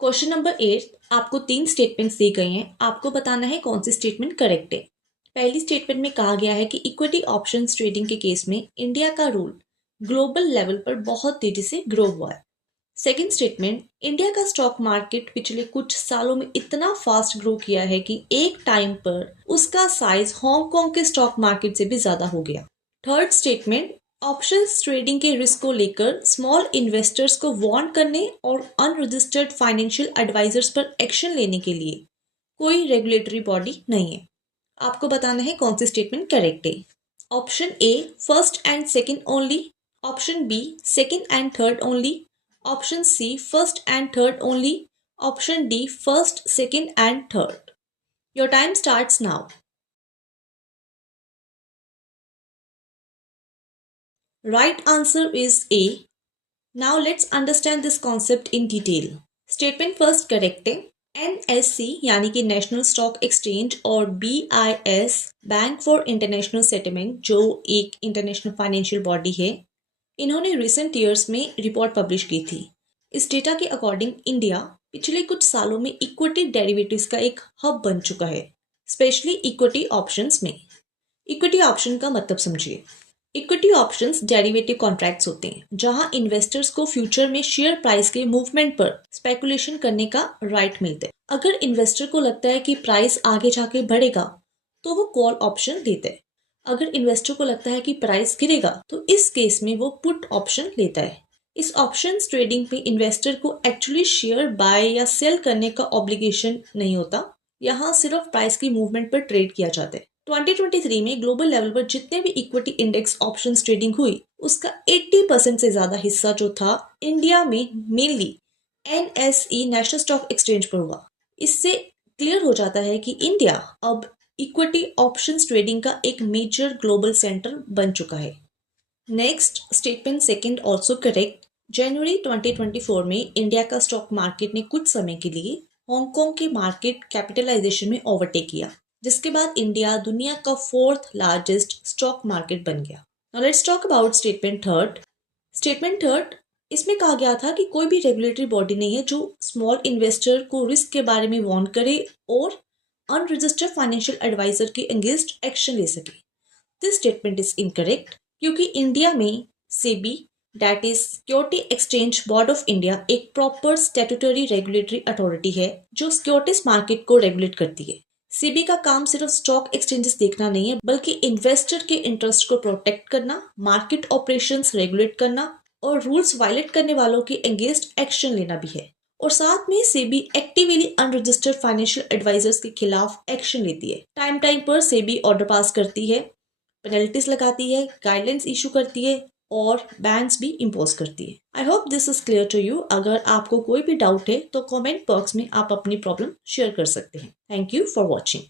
Question number 8, आपको 3 statements दी गई हैं। आपको बताना है कौन सी स्टेटमेंट करेक्ट है। पहली स्टेटमेंट में कहा गया है कि इक्विटी ऑप्शंस ट्रेडिंग के केस में इंडिया का रूल ग्लोबल लेवल पर बहुत तेजी से ग्रो हुआ है। सेकेंड स्टेटमेंट, इंडिया का स्टॉक मार्केट पिछले कुछ सालों में इतना फास्ट ग्रो किया है कि एक टाइम पर उसका साइज हांगकांग के स्टॉक मार्केट से भी ज्यादा हो गया। थर्ड स्टेटमेंट, ऑप्शंस ट्रेडिंग के रिस्क को लेकर स्मॉल इन्वेस्टर्स को वार्न करने और अनरजिस्टर्ड फाइनेंशियल एडवाइजर्स पर एक्शन लेने के लिए कोई रेगुलेटरी बॉडी नहीं है। आपको बताना है कौन सी स्टेटमेंट करेक्ट है। Option A, first and second only. Option B, second and third only. Option C, first and third only. Option D, first, second and third. Your time starts now. Right answer is A. Now let's understand this concept in detail. Statement first correct है। NSE यानी कि national stock exchange और BIS bank for international settlement जो एक international financial body है, इन्होंने recent years में report publish की थी। इस डेटा के अकॉर्डिंग इंडिया पिछले कुछ सालों में इक्विटी डेरिवेटिव्स का एक हब बन चुका है, स्पेशली इक्विटी ऑप्शंस में। इक्विटी ऑप्शन का मतलब समझिए। इक्विटी ऑप्शंस डेरिवेटिव कॉन्ट्रैक्ट्स होते हैं जहां इन्वेस्टर्स को फ्यूचर में शेयर प्राइस के मूवमेंट पर स्पेकुलेशन करने का राइट मिलता है। अगर इन्वेस्टर को लगता है कि प्राइस आगे जाके बढ़ेगा तो वो कॉल ऑप्शन देता है। अगर इन्वेस्टर को लगता है कि प्राइस गिरेगा तो इस केस में वो पुट ऑप्शन लेता है। इस ऑप्शंस ट्रेडिंग पे इन्वेस्टर को एक्चुअली शेयर बाय या सेल करने का ऑब्लिगेशन नहीं होता। यहाँ सिर्फ प्राइस की मूवमेंट पर ट्रेड किया जाता है। 2023 में ग्लोबल लेवल पर जितने भी इक्विटी इंडेक्स ऑप्शंस ट्रेडिंग हुई उसका 80% से ज्यादा हिस्सा जो था इंडिया में mainly NSE national stock exchange पर हुआ। इससे क्लियर हो जाता है कि इंडिया अब इक्विटी ऑप्शंस ट्रेडिंग का एक मेजर ग्लोबल सेंटर बन चुका है। Next statement second also correct. जनवरी 2024 में इंडिया का स्टॉक मार्केट ने कुछ समय के लिए हांगकांग के मार्केट कैपिटलाइजेशन में ओवरटेक किया, जिसके बाद इंडिया दुनिया का 4th लार्जेस्ट स्टॉक मार्केट बन गया। Now let's talk about statement third. Statement third, इसमें कहा गया था कि कोई भी रेगुलेटरी बॉडी नहीं है जो स्मॉल इन्वेस्टर को रिस्क के बारे में वार्न करे और अनरजिस्टर्ड फाइनेंशियल एडवाइजर के अगेंस्ट एक्शन ले सके। दिस स्टेटमेंट इज इनकरेक्ट क्योंकि इंडिया में SEBI that is security exchange board of India एक प्रॉपर स्टैट्यूटरी रेगुलेटरी अथॉरिटी है जो सिक्योरिटीज मार्केट को रेगुलेट करती है। सेबी का काम सिर्फ स्टॉक एक्सचेंजेस देखना नहीं है बल्कि इन्वेस्टर के इंटरेस्ट को प्रोटेक्ट करना, मार्केट ऑपरेशंस रेगुलेट करना और रूल्स वायलेट करने वालों के अगेंस्ट एक्शन लेना भी है। और साथ में SEBI actively unregistered financial advisers के खिलाफ एक्शन लेती है। टाइम टाइम पर सेबी ऑर्डर पास करती है, पेनल्टीज लगाती है, गाइडलाइंस इशू करती है और बैंस भी इम्पोज करती है। I hope this is clear to you. अगर आपको कोई भी डाउट है तो कमेंट बॉक्स में आप अपनी प्रॉब्लम शेयर कर सकते हैं। Thank you for watching.